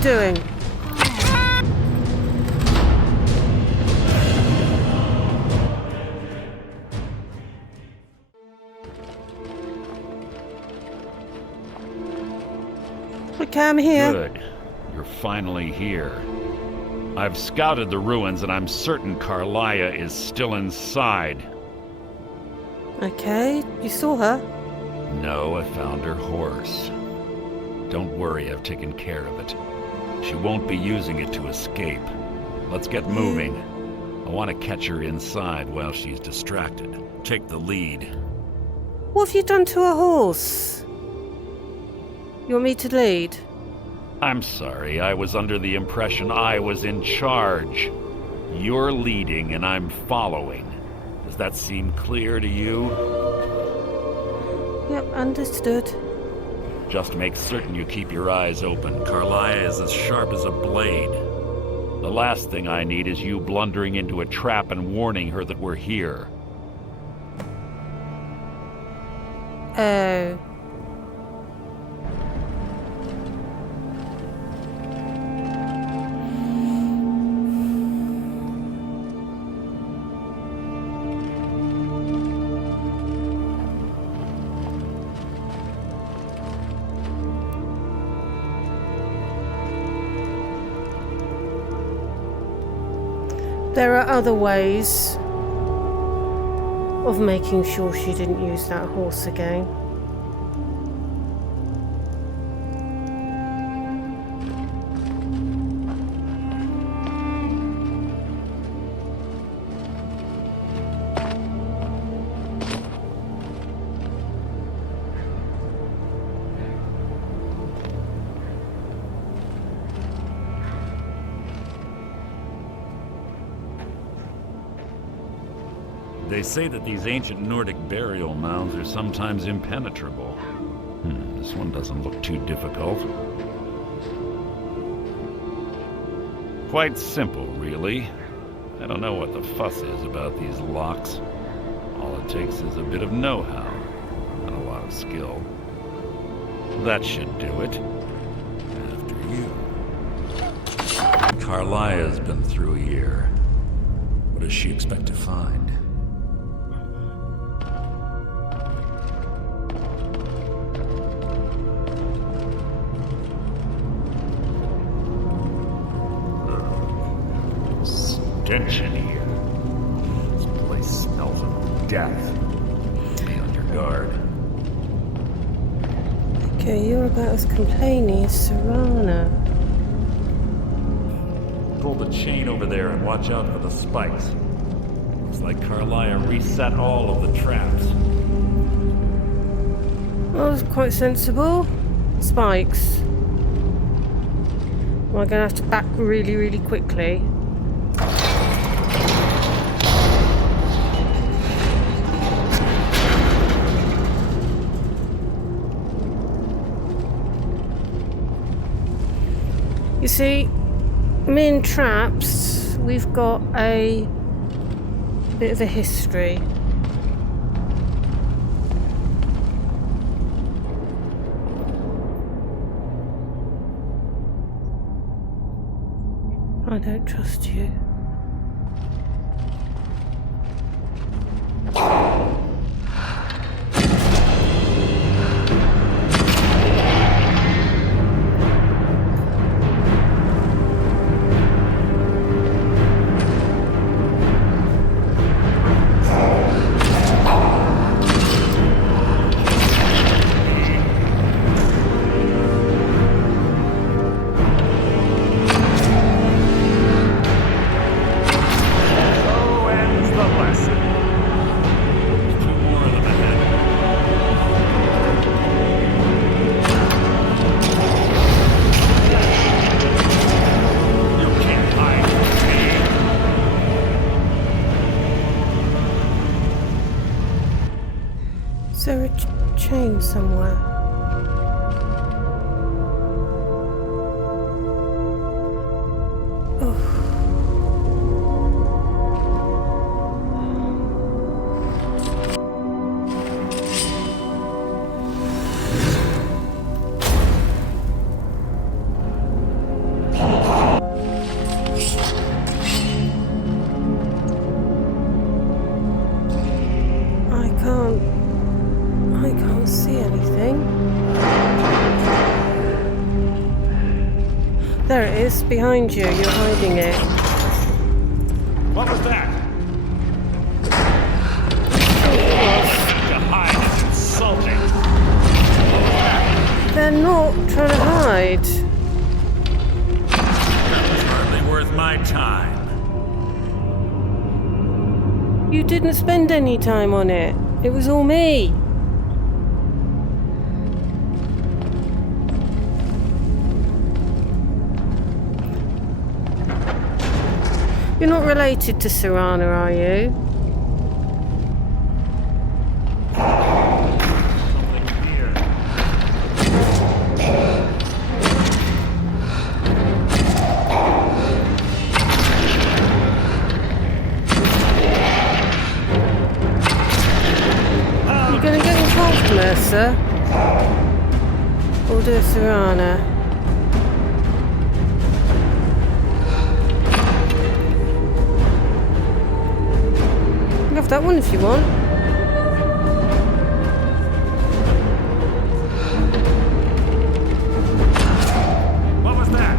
doing? Okay, I'm here. Good. You're finally here. I've scouted the ruins and I'm certain Karliah is still inside. Okay, you saw her? No, I found her horse. Don't worry, I've taken care of it. She won't be using it to escape. Let's get moving. I want to catch her inside while she's distracted. Take the lead. What have you done to a horse? You want me to lead? I'm sorry, I was under the impression I was in charge. You're leading and I'm following. Does that seem clear to you? Yep, understood. Just make certain you keep your eyes open. Karliah is as sharp as a blade. The last thing I need is you blundering into a trap and warning her that we're here. Oh. There are other ways of making sure she didn't use that horse again. They say that these ancient Nordic burial mounds are sometimes impenetrable. This one doesn't look too difficult. Quite simple, really. I don't know what the fuss is about these locks. All it takes is a bit of know-how and a lot of skill. That should do it. After you. Karliah's been through here. What does she expect to find? Stench in here. This place smells of death. Be on your guard. Okay, you're about as complaining as Serana. Pull the chain over there and watch out for the spikes. Looks like Karliah reset all of the traps. Well, that's quite sensible. Spikes. Well, I'm going to have to back really, really quickly. You see, me and traps, we've got a bit of a history. I don't trust you. Is there a chain somewhere? It's behind you. You're hiding it. What was that? To hide is insulting. They're not trying to hide. It's hardly worth my time. You didn't spend any time on it. It was all me. You're not related to Serana, are you? You're gonna get involved, Mercer. Or do a Serana. Have that one if you want. What was that?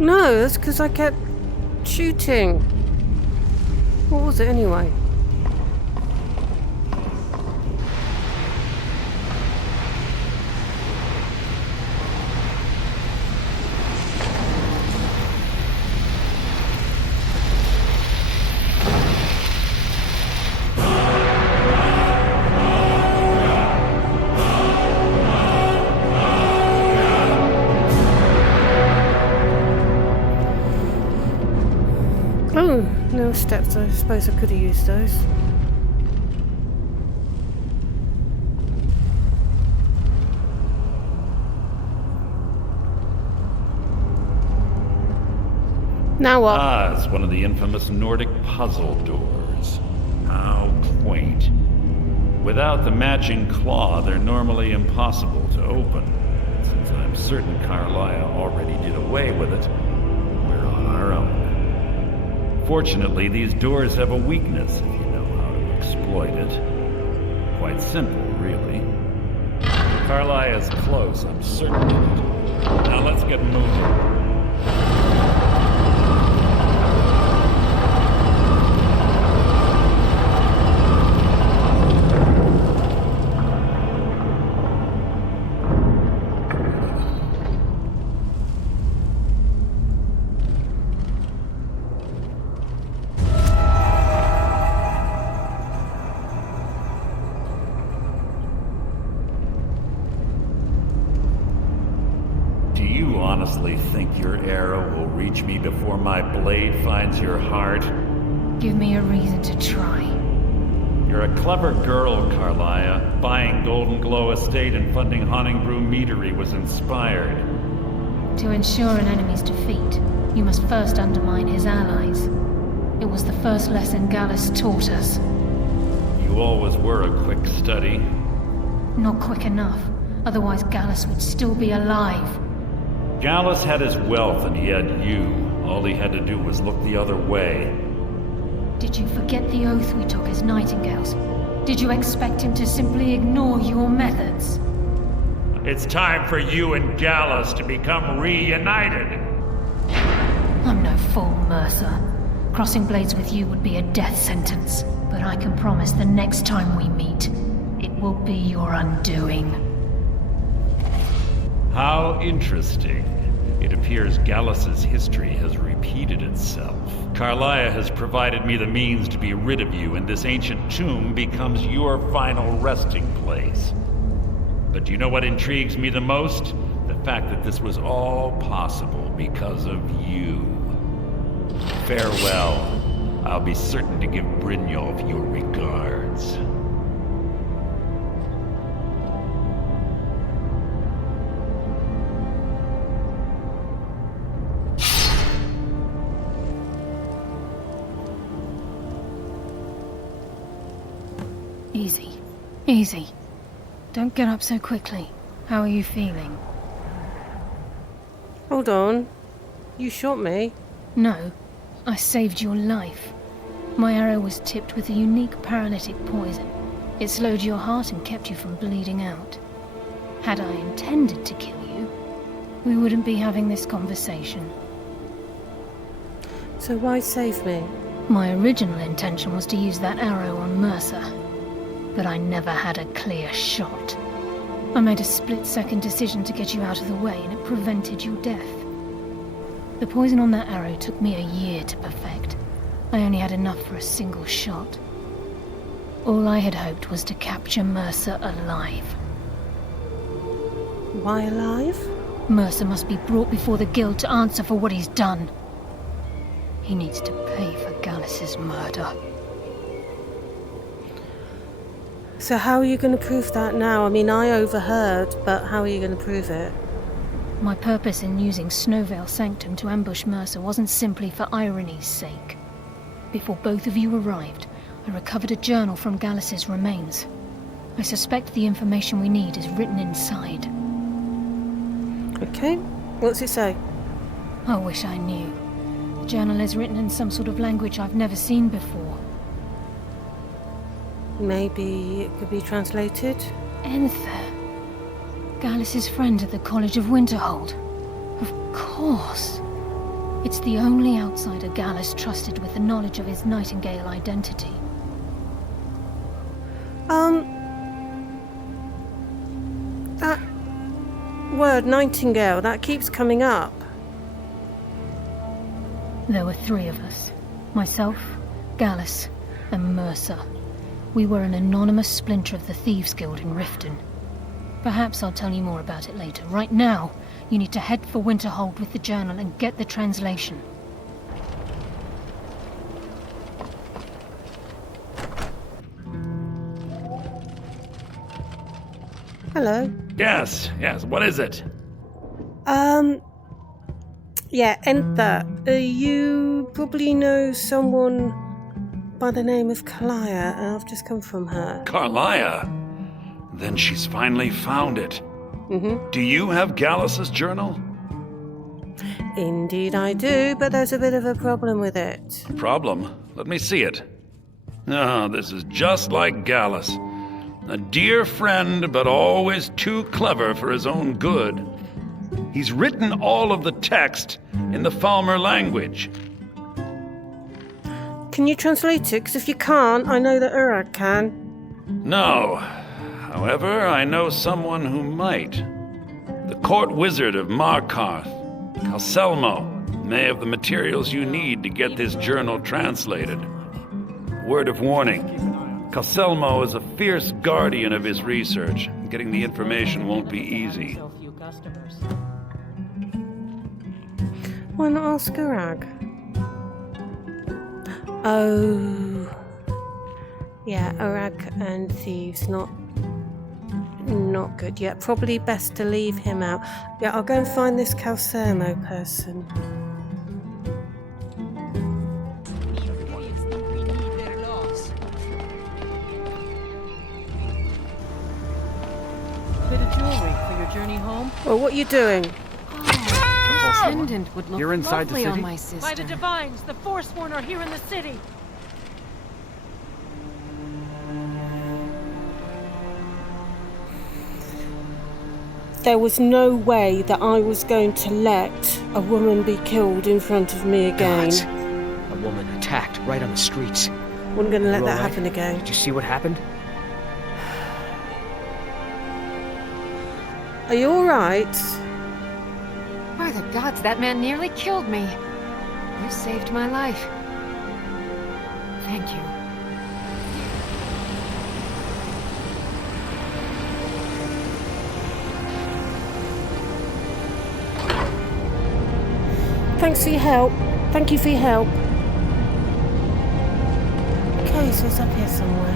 No, that's because I kept shooting. What was it anyway? Oh, no steps. I suppose I could have used those. Now what? Ah, it's one of the infamous Nordic puzzle doors. How quaint. Without the matching claw, they're normally impossible to open. Since I'm certain Karliah already did away with it, we're on our own. Fortunately, these doors have a weakness if you know how to exploit it. Quite simple, really. Karliah is close, I'm certain of it. Now let's get moving. Honestly think your arrow will reach me before my blade finds your heart? Give me a reason to try. You're a clever girl, Karliah. Buying Golden Glow Estate and funding Honningbrew Meadery was inspired. To ensure an enemy's defeat, you must first undermine his allies. It was the first lesson Gallus taught us. You always were a quick study. Not quick enough, otherwise Gallus would still be alive. Gallus had his wealth and he had you. All he had to do was look the other way. Did you forget the oath we took as Nightingales? Did you expect him to simply ignore your methods? It's time for you and Gallus to become reunited. I'm no fool, Mercer. Crossing blades with you would be a death sentence. But I can promise the next time we meet, it will be your undoing. How interesting. It appears Gallus's history has repeated itself. Karliah has provided me the means to be rid of you, and this ancient tomb becomes your final resting place. But do you know what intrigues me the most? The fact that this was all possible because of you. Farewell. I'll be certain to give Brynjolf your regards. Easy. Easy. Don't get up so quickly. How are you feeling? Hold on. You shot me? No. I saved your life. My arrow was tipped with a unique paralytic poison. It slowed your heart and kept you from bleeding out. Had I intended to kill you, we wouldn't be having this conversation. So why save me? My original intention was to use that arrow on Mercer, but I never had a clear shot. I made a split-second decision to get you out of the way, and it prevented your death. The poison on that arrow took me a year to perfect. I only had enough for a single shot. All I had hoped was to capture Mercer alive. Why alive? Mercer must be brought before the Guild to answer for what he's done. He needs to pay for Gallus's murder. So how are you going to prove that now? I mean, I overheard, but how are you going to prove it? My purpose in using Snow Veil Sanctum to ambush Mercer wasn't simply for irony's sake. Before both of you arrived, I recovered a journal from Gallus's remains. I suspect the information we need is written inside. Okay, what's it say? I wish I knew. The journal is written in some sort of language I've never seen before. Maybe it could be translated? Enther. Gallus's friend at the College of Winterhold. Of course. It's the only outsider Gallus trusted with the knowledge of his Nightingale identity. That word, Nightingale, that keeps coming up. There were three of us. Myself, Gallus, and Mercer. We were an anonymous splinter of the Thieves' Guild in Riften. Perhaps I'll tell you more about it later. Right now, you need to head for Winterhold with the journal and get the translation. Hello. Yes, what is it? Yeah, Enther. You probably know someone by the name of Karliah, and I've just come from her. Karliah? Then she's finally found it. Mm-hmm. Do you have Gallus's journal? Indeed I do, but there's a bit of a problem with it. Problem? Let me see it. Oh, this is just like Gallus. A dear friend, but always too clever for his own good. He's written all of the text in the Falmer language. Can you translate it? Because if you can't, I know that Urag can. No. However, I know someone who might. The court wizard of Markarth, Calselmo, may have the materials you need to get this journal translated. Word of warning. Calselmo is a fierce guardian of his research. Getting the information won't be easy. Why not ask Urag? Oh. Yeah, Urag and thieves, not good. Yeah, probably best to leave him out. Yeah, I'll go and find this Calcermo person. Bit of jewelry for your journey home? Well, what are you doing? The pendant would look You're inside the lovely on city? my sister. By the Divines, the Forsworn are here in the city. There was no way that I was going to let a woman be killed in front of me again. Gods. A woman attacked right on the streets. Wasn't going to let You that all right? happen again. Did you see what happened? Are you alright? By the gods, that man nearly killed me. You saved my life. Thank you. Thanks for your help. Thank you for your help. Okay, so it's up here somewhere.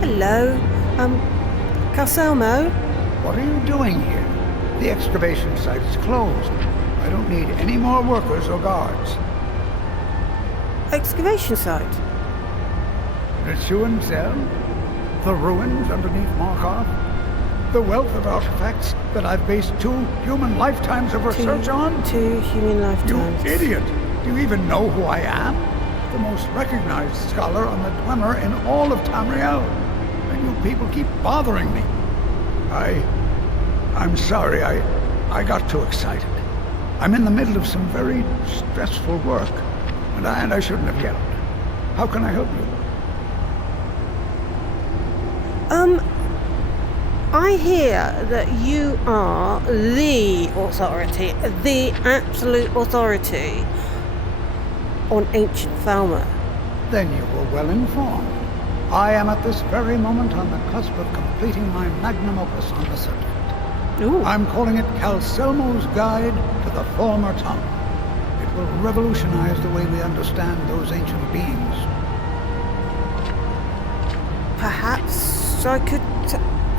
Hello, Calselmo? What are you doing here? The excavation site is closed. I don't need any more workers or guards. Excavation site? The Shuan Zell? The ruins underneath Markov? The wealth of artifacts that I've based 2 human lifetimes of research on? 2 human lifetimes. You idiot! Do you even know who I am? The most recognized scholar on the Dwemer in all of Tamriel. And you people keep bothering me. I'm sorry, I got too excited. I'm in the middle of some very stressful work, and I shouldn't have yelled. How can I help you? I hear that you are the authority, the absolute authority on ancient Falmer. Then you were well informed. I am at this very moment on the cusp of completing my magnum opus on the subject. Ooh. I'm calling it Calselmo's Guide to the Falmer Tongue. It will revolutionize the way we understand those ancient beings. Perhaps I could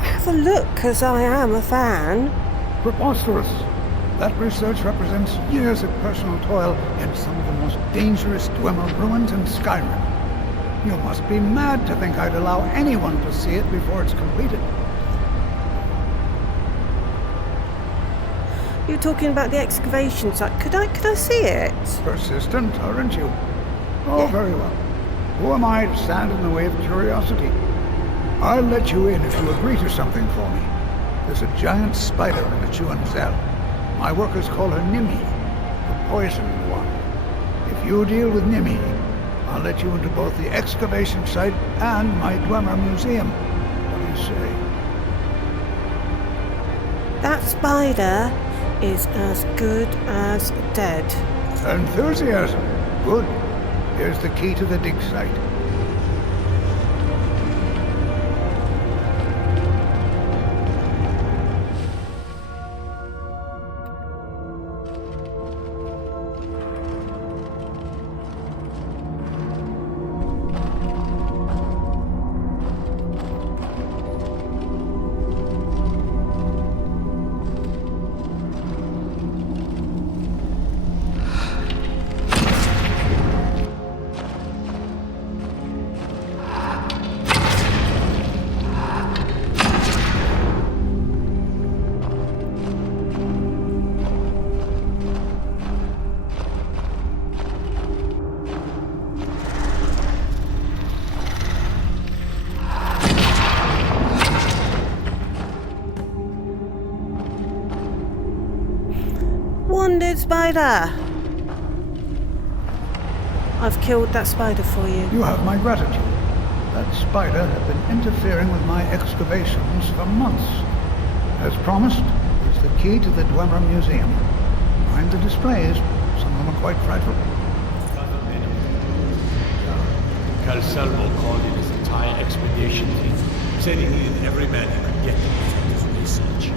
have a look, because I am a fan. Preposterous. That research represents years of personal toil in some of the most dangerous Dwemer ruins in Skyrim. You must be mad to think I'd allow anyone to see it before it's completed. You're talking about the excavation site. Could I see it? Persistent, aren't you? Oh, Yeah. very well. Who am I to stand in the way of curiosity? I'll let you in if you agree to something for me. There's a giant spider in the Chuan Zell. My workers call her Nimi, the poisoned one. If you deal with Nimi, I'll let you into both the excavation site and my Dwemer museum. What do you say? That spider is as good as dead. Enthusiasm. Good. Here's the key to the dig site. Wounded spider! I've killed that spider for you. You have my gratitude. That spider had been interfering with my excavations for months. As promised, is the key to the Dwemer Museum. Mind the displays. Some of them are quite frightful. Calselmo called in his entire expedition team, said he needed every man he could get to protect his research.